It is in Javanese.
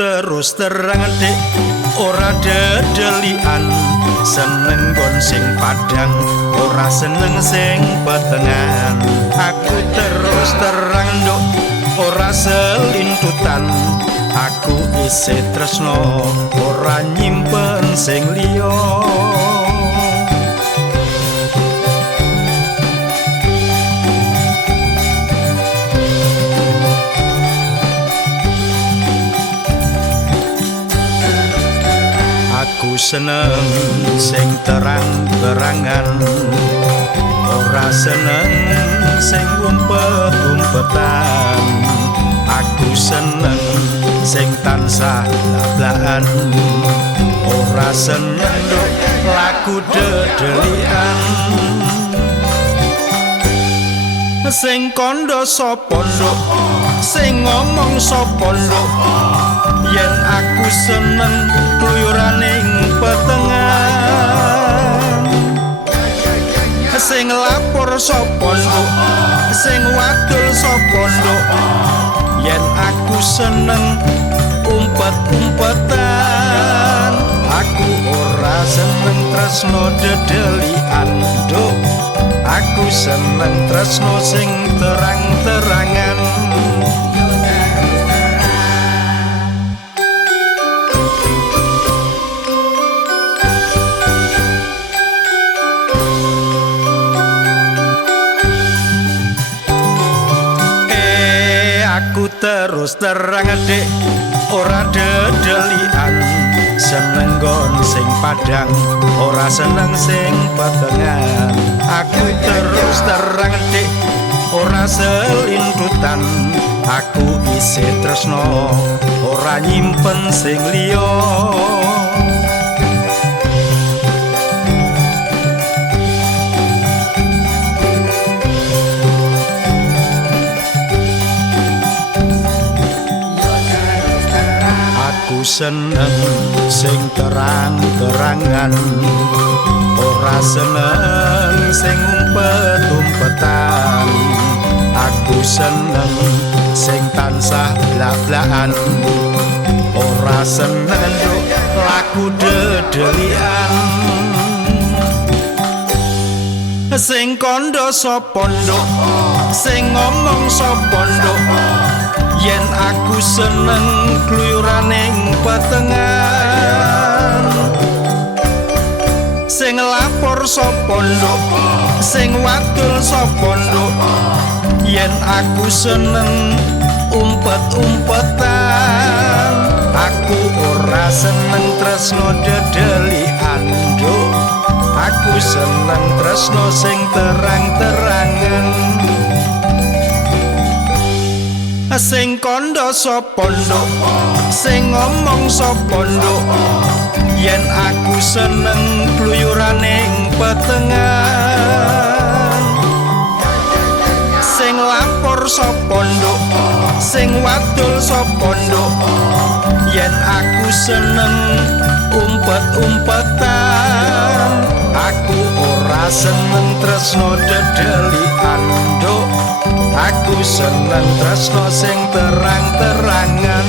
terus terang dik ora dedelian seneng nggon sing padang ora seneng sing petengan aku terus terang nduk ora selintutan aku isih tresno ora nyimpen sing liya aku seneng sing terang-terangan ora seneng sing umpet-umpetan aku seneng sing tansah lablakan ora seneng laku dedelian sing kandha sapa nduk sing ngomong sapa nduk yen aku seneng kluyuraning petengan sing lapor sapa nduk sing wadul sapa nduk yen aku seneng umpet-umpetan aku ora seneng tresno dedelian nduk aku seneng tresno sing terang-terangan aku terus terang dik ora dedelian seneng nggon sing padang ora seneng sing petengan aku terus terang dik ora selintutan aku isih tresno ora nyimpen sing liya aku seneng sing terang-terangan ora seneng sing umpet-umpetan aku seneng sing tansah blak-blakan ora seneng laku dedelian sing kandha sapa nduk sing ngomong sapa nduk yen aku seneng kluyuraning petengan sing lapor sapa nduk sing wadul sapa nduk yen aku seneng umpet-umpetan aku ora seneng tresno dedelian nduk aku seneng tresno sing terang-terangan sing kandha sapa nduk sing ngomong sapa nduk yen aku seneng kluyuraning petengan sing lapor sapa nduk sing wadul sapa nduk yen aku seneng umpet-umpetan aku ora seneng tresno dedelian nduk aku seneng tresno sing terang-terangan